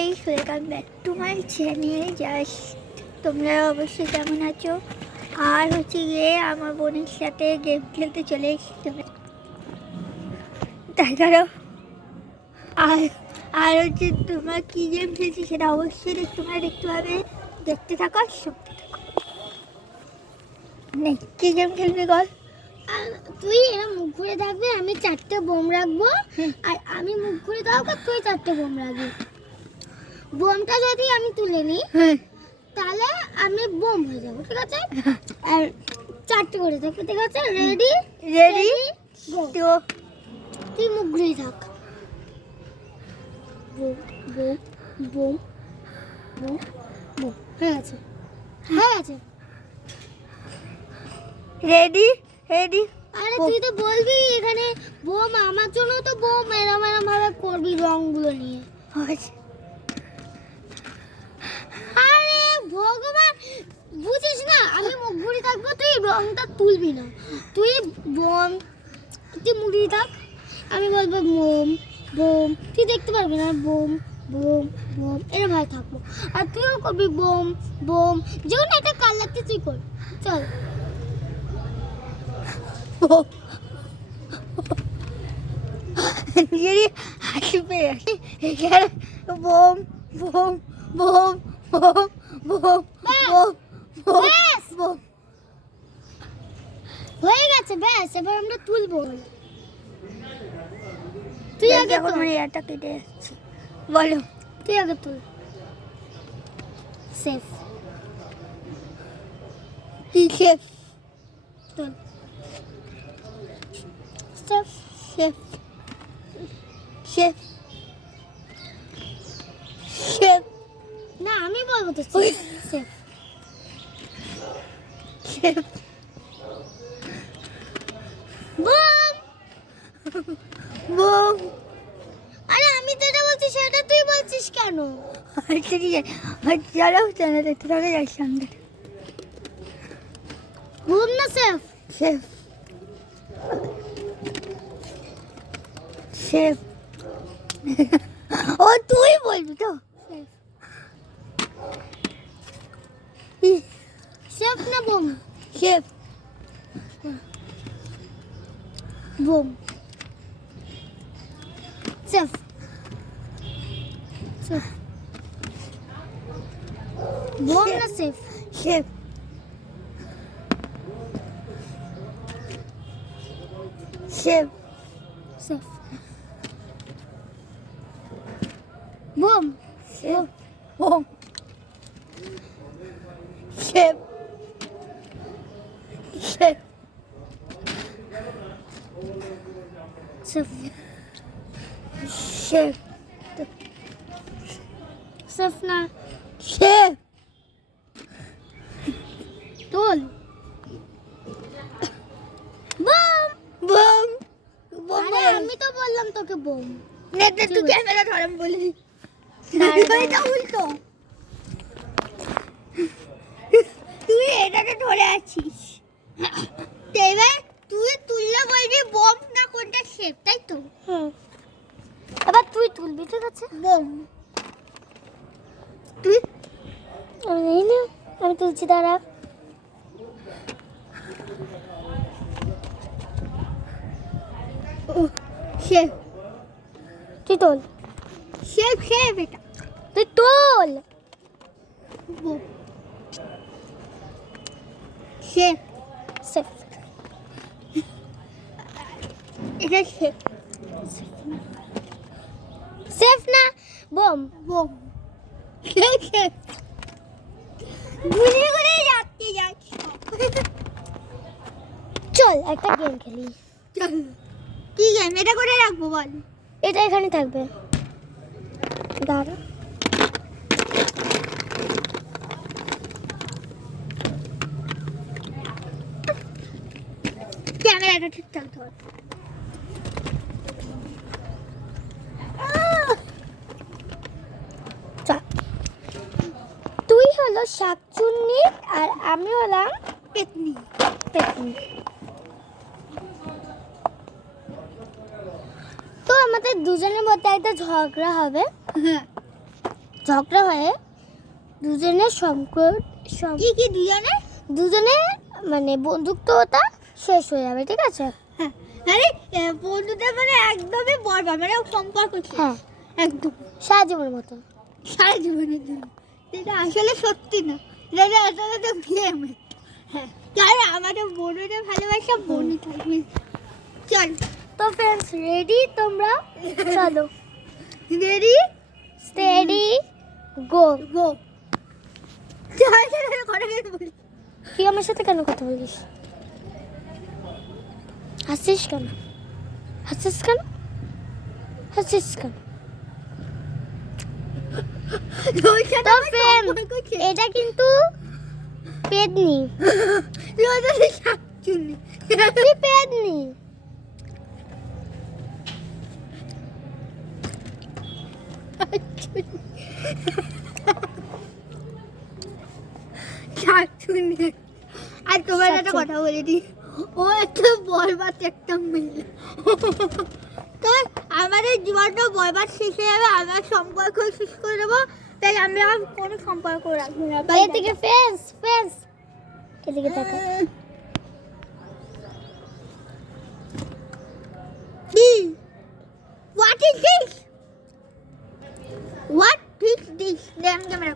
Guys, welcome back to my channel. Just তোমরা অবশ্যই কেমন আছো? আর হচ্ছে গিয়ে আমার বোনের সাথে গেম খেলতে চলে এসেছি। তাই ধরো আর আর হচ্ছে তোমরা কী গেম খেলছি সেটা অবশ্যই তোমরা দেখতে পাবে। দেখতে থাকো আর শুনতে থাকো। নেই কী গেম খেলবি বল? তুই এরা মুখ ঘুরে থাকবে, আমি 4টে বোম রাখবো। আর আমি মুখ ঘুরে থাকবো, তুই 4টে বোম রাখবি। বোমটা যদি আমি তুলে নিই তাহলে আমি বোম হয়ে যাবো, ঠিক আছে? আর 4টে করে থাকবে, ঠিক আছে? রেডি রেডি তো তুই মুখ ঘুরে থাক। Bomb bomb bomb bomb bomb হয়ে গেছে, হয়ে গেছে। Ready ready. আরে তুই তো বলবি এখানে বোম, আমার জন্য তো বোম এরম এরম ভাবে করবি রংগুলো নিয়ে। আরে ভগবান, বুঝিস না আমি মুখ ঘুরে থাকবো, তুই রংটা তুলবি না। তুই বোম, তুই মুখ ঘুরে থাক, আমি বলবো বোম বোম, তুই দেখতে পারবি না। বোম বোম বোম এরম ভাবে থাকবো। আর তুইও করবি বোম বোম, যেমন একটা কালারতে তুই কর। চল যদি হাসবে এখানে bomb bomb bomb bomb bomb bomb ব্যাস বোম। হয়ে গেছে, ব্যাস এবার আমরা তুলবো। তুই আগে এখন তুল, মানে এটা কেটে যাচ্ছে। বলো তুই আগে তুল। সেফ কি শেফ? তুল সেফ। শেফ শেফ শেফ না আমি বলবো তো সেফ। Chef bomb. বোম। আরে আমি যেটা বলছি সেটা তুই বলছিস কেন? আচ্ছা ঠিক আছে, চলো চ্যানেল দেখতে থাকো যাই সঙ্গে। বোম না সেফ? Safe chef. ও তুই বলবি তো? সেফ না bomb? Safe bomb. Safe safe. Bomb না safe? Safe safe safe. Bomb safe bomb safe safe safe safe safe না? শেফ তোল। Bomb bomb bomb. আরে আমি তো বললাম তোকে বোম। নেটে তুই ক্যামেরা ধরম বলি এটা উল্টো। তুই এটাকে ধরে আছিস, এবার তুই তুললে বলবি বোম না কোনটা শেফ, তাই তো? এবার তুই তুলবি, ঠিক আছে? বোম। তুই আমি জানি না, আমি তুলছি, দাঁড়া। শেফ তুই তোল, শেফ শেফ এটা তুই তোল। বোম। শেফ সেফ এটা শেফ সেফ না বোম? বোম। শেফ শেফ গুলি করে যাচ্ছে যাচ্ছে। চল একটা গেম খেলি। চল কি গেম? এটা করে রাখবো বল। এটা এখানে থাকবে, দাঁড়া। ক্যামেরাটা ঠিকঠাক ধর। চল, তুই হলো শাকচুন্নি আর আমি হলাম পেতনি। পেতনি। তো আমাদের দুজনের মধ্যে একটা ঝগড়া হবে। হ্যাঁ ঝগড়া হয়ে দুজনের কি কি দুজনে? দুজনে মানে বন্ধুত্বতা শেষ হয়ে যাবে, ঠিক আছে? হ্যাঁ, আরে বন্ধুদের মানে একদমই বরবাদ, মানে সম্পর্ক শেষ। হ্যাঁ, একদম সারা জীবনের মতো। সারা জীবনের জন্য। এটা আসলে সত্যি না, এটা আসলে তো গেম। হ্যাঁ, তাহলে আমাদের বন্ধুদের ভালোবাসা বন্ধু থাকবে। চল তো ফ্রেন্ডস, রেডি তোমরা? চলো, রেডি স্টেডি, গো। গো। চল চল করে বলি। তুই আমার সাথে কেন কথা বলিস? হাসিস কেন? হাসিস কেন? হাসিস কেন? তো ফ্রেন্ড, এটা কিন্তু পেদনি। তুই পেদনি। আর তোমার একটা কথা বলে দিই, ও একটা বরবাদ একটা মেয়ে। তো আমাদের জীবনটা বরবাদ শেষ হয়ে যাবে, আমার সম্পর্ক শেষ করে দেবো, তাই আমি আর কোনো সম্পর্ক রাখবো না। এদিকে ফ্রেন্ডস, ফ্রেন্ডস এদিকে তাকা। What is this? What is this? Damn camera.